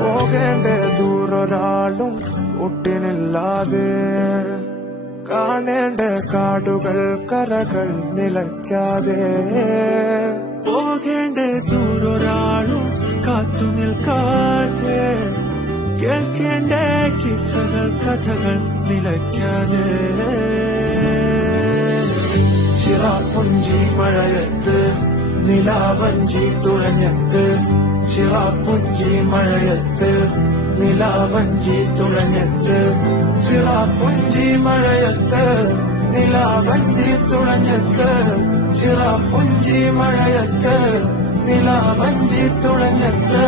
പോകേണ്ട ദൂരൊരാളും ഒട്ടിനില്ലാതെ, കാണേണ്ട കാടുകൾ കരകൾ നിലയ്ക്കാതെ, പോകേണ്ട ദൂരൊരാളും കാത്തു നിൽക്കാതെ, കേൾക്കേണ്ട കിസ്സകൾ കഥകൾ നിലയ്ക്കാതെ, ചിറാപ്പുഞ്ചി മഴയത്ത് നിലാവഞ്ചി തുഴഞ്ഞത്ത്, ചിറാപ്പുഞ്ചി മഴയത്ത് നിലാവഞ്ചി തുഴഞ്ഞത്ത്, ചിറാപ്പുഞ്ചി മഴയത്ത് നിലാവഞ്ചി തുഴഞ്ഞത്ത്, ചിറാപ്പുഞ്ചി മഴയത്ത് നിലാവഞ്ചി തുഴഞ്ഞത്ത്.